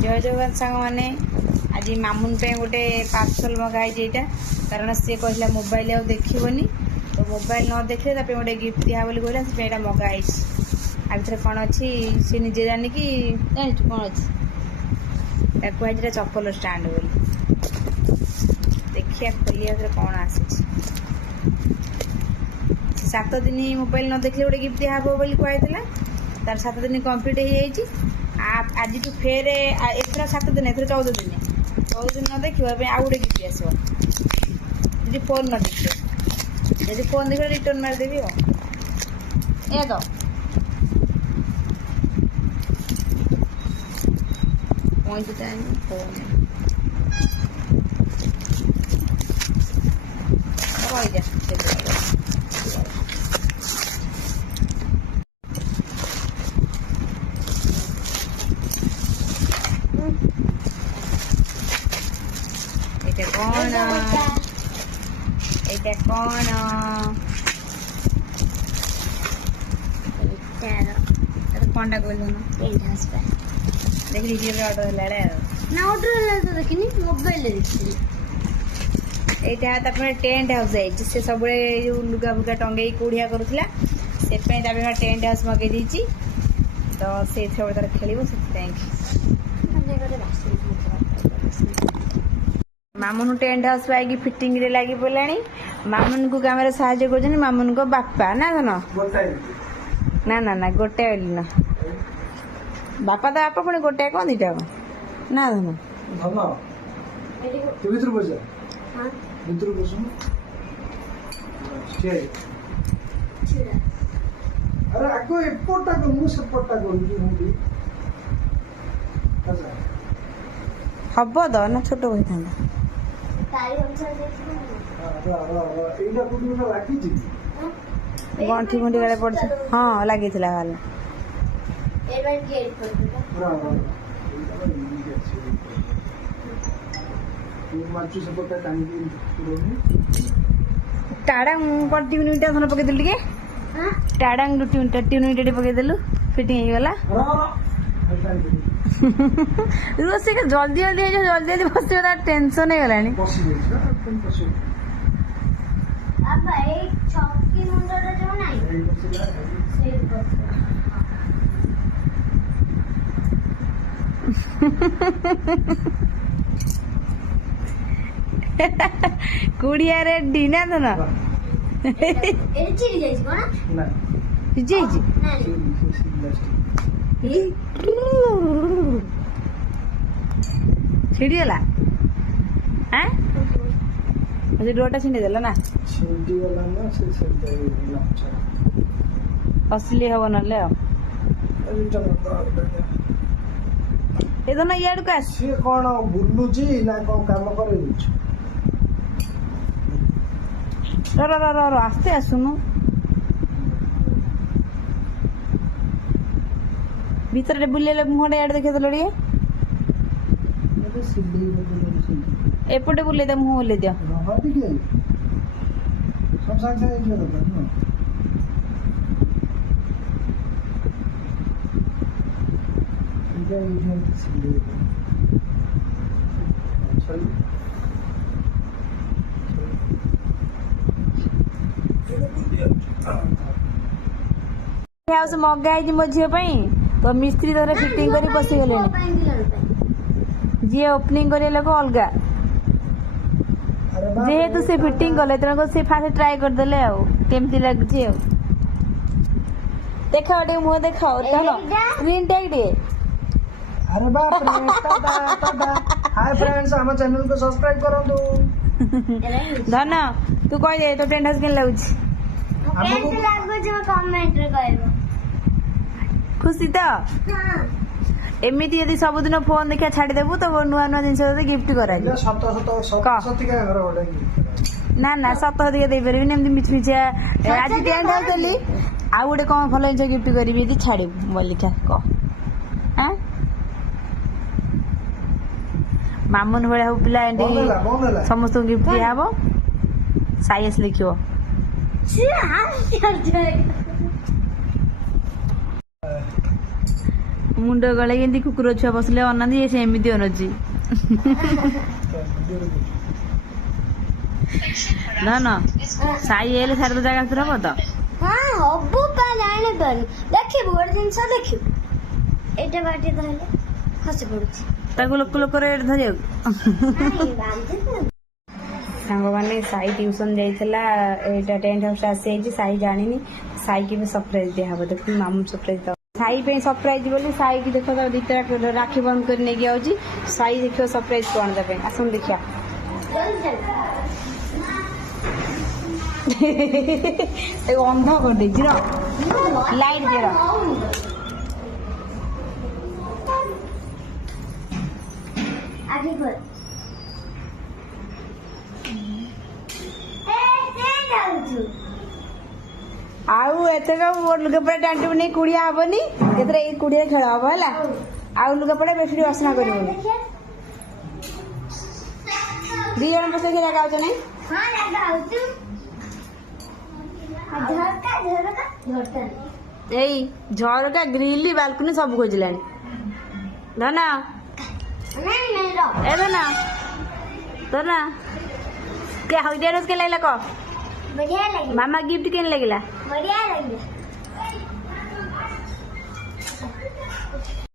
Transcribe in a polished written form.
जय जगन्नाथ सांग मैंने आज मामुन पे गोटे पार्सल मगाई यहाँ कारण सी कहला मोबाइल आउ देखनी तो मोबाइल न देखले गोटे गिफ्ट दिया बोली कहला से यहाँ मगाई आ भर कौन अच्छी सी निजे जानी कि जानी कौन अच्छी कहता चप्पल स्टाण्ड बोली देखिए खोलिया कौन आसी 7 दिन मोबाइल न देखले गोटे गिफ्ट दिया बोली कहला तार 7 दिन कम्प्लीट हो जाए आज तू फेर एथर 7 दिन एथर 14 दिन न देखिए आउ गोटे गिफ्ट आस फोन न देखिए जब फोन देखिए रिटर्न मारिदेवी या तो फोन कौन এটা कौन कौनटा कहलु ना देख लीजिए ऑर्डर है ना ऑर्डर है तो देखनी मोबाइल रे देखली एटा तापर टेंट हाउस जाई से सब लुगा फुगा टंगे कोढ़िया करूला से पे तापर टेंट हाउस मगे दीची तो से थोड़ा तार खेलिबो से थैंक मामुन टेंट हाउस पाई फिटिंग रे लगी पड़ानी मामुन को काम साहय कर मामुन को बापा ना धन ना ना ना गोटे ना बापा तो बापा पुणी गोटे कौन दीटा ना धन अरे आको एपोटा को मु सपोटा कोनी हब तो ना छोट होई था गंठी गुंठी गले पड़ हाँ लगी वाला टाड़ांग ट्यूनिटा धन पकईदेलु टे टाड़ांग ट्यूनिटा पकईदेलु फिटिंग होगला रोसे जल्दी जल्दी जल्दी बस टेंशन हो गला कुड़िया रेडी ना तो ना छिड़ीगला डोरटा छिंडी ना असली हम ना ये तो ना इाड़ को आस कौन बुलुची ना कौन काम कर आस्ते आसुनु भीतर बुले मुहटा इे देखे देल एपटे बुले मुह बुले दियो हाउस मगाई मो झील तो मिस्त्री धर फिटिंग कर बसीगले जी ओपनिंग कर लोक अलग जेहेतु से फिटिंग कले तेना से फास्ट ट्राई करदे आमती लगुच देख मुह देख स्क्रीन टैग दे अरे बाप रे हाय फ्रेंड्स हम चैनल को सब्सक्राइब करो धन तू कह दे तो टेंट हाउस के लगुच कैसे लागो जो कमेंट रे कहबो खुशी तो एमती यदि सबुदिन फोन देखा छाड़देबू तो नुआ नुआ जिन गिफ्ट कर ना ना सत सतिका दे पारे मिछ मिछिया आज टेंट हाउस देली आउ गोटे कौन भल जिन गिफ्ट करी यदि छाड़ू बोलिका कह मामुन भाई हूँ पिला समस्त गिफ्ट दिहब साइस लिख ମୁଣ୍ଡ ଗଳେଇ ଏମିତି କୁକୁର ଛୁଆ ବସିଲେ ଅନାନ୍ତି ସେ ଏମିତି ଅନଉଛି ଧନ ସାଇ ହେଲେ ସାର ତ ଜାଗା ହବ ତ ହଁ ହବୁ ପା ଜାଣିପାରୁନି ଦେଖିବୁ ଗୋଟେ ଜିନିଷ ଦେଖିବୁ ଏଇଟା ବାଟି ଧରିଲେ ଖସି ପଡୁଛି ତାକୁ ଲୋକ ଲୋକରେ ଧରିବାକୁ ନାଇଁ, ବାନ୍ଧିବୁ। ସାଙ୍ଗମାନେ ସାଇ ଟ୍ୟୁସନ୍ ଯାଇଥିଲା ଏଇଟା 10th ହାଉସ୍ ଆସିଯାଇଛି ସାଇ ଜାଣିନି ସାଇକି ବି ସରପ୍ରାଇଜ ଦିଆହବ ଦେଖୁନ ମାମୁଁ ସରପ୍ରାଇଜ ଦବ ସାଇ ପାଇଁ ସରପ୍ରାଇଜ ବୋଲି ସାଇକି ଦେଖ ତାର ଦିଟା ରାକ୍ଷୀ ବନ୍ଦ କରି ନେଇକି ଯାଉଛି ସାଇ ଦେଖିବ ସରପ୍ରାଇଜ କଣ ଦେବେ ଆସନ୍ତୁ ଦେଖିବା ଅନ୍ଧ କରିଦେଇଛି ର ଲାଇଟ୍ ଦିଅ ଆଜି କର ଯାଉଛୁ ଆଉ ଏଥର ଲୁଗାପଟା ଟାଣିବୁ ନେଇ କୁଡିଆ ହବନି ଏଥର ଏଇ କୁଡିଆ ଖେଳ ହବ ହେଲା ଆଉ ଲୁଗାପଟା ବେଶୀ ଅସନା କରିବୁନି ଦି ଜଣ ବସେଇକି ଜାଗା ହଉଛ ନାଇଁ ହଁ ଜାଗା ହଉଛୁ ଝରକା ଝରକା ଝରକା ଏଇ ଝରକା ଗ୍ରିଲ ବାଲକୁନି ସବୁ ଖୋଜିଲାଣି ଧନ ନାଇଁ ନାଇଁ ର ଏ ଧନ ଧନ କେ ହଳଦିଆ ଡ୍ରେସ୍ କେ ଲାଗିଲା କହ ବଢିଆ ଲାଗିଲା ମାମା ଗିଫ୍ଟ କେନ୍ ଲାଗିଲା ବଢିଆ ଲାଗିଲା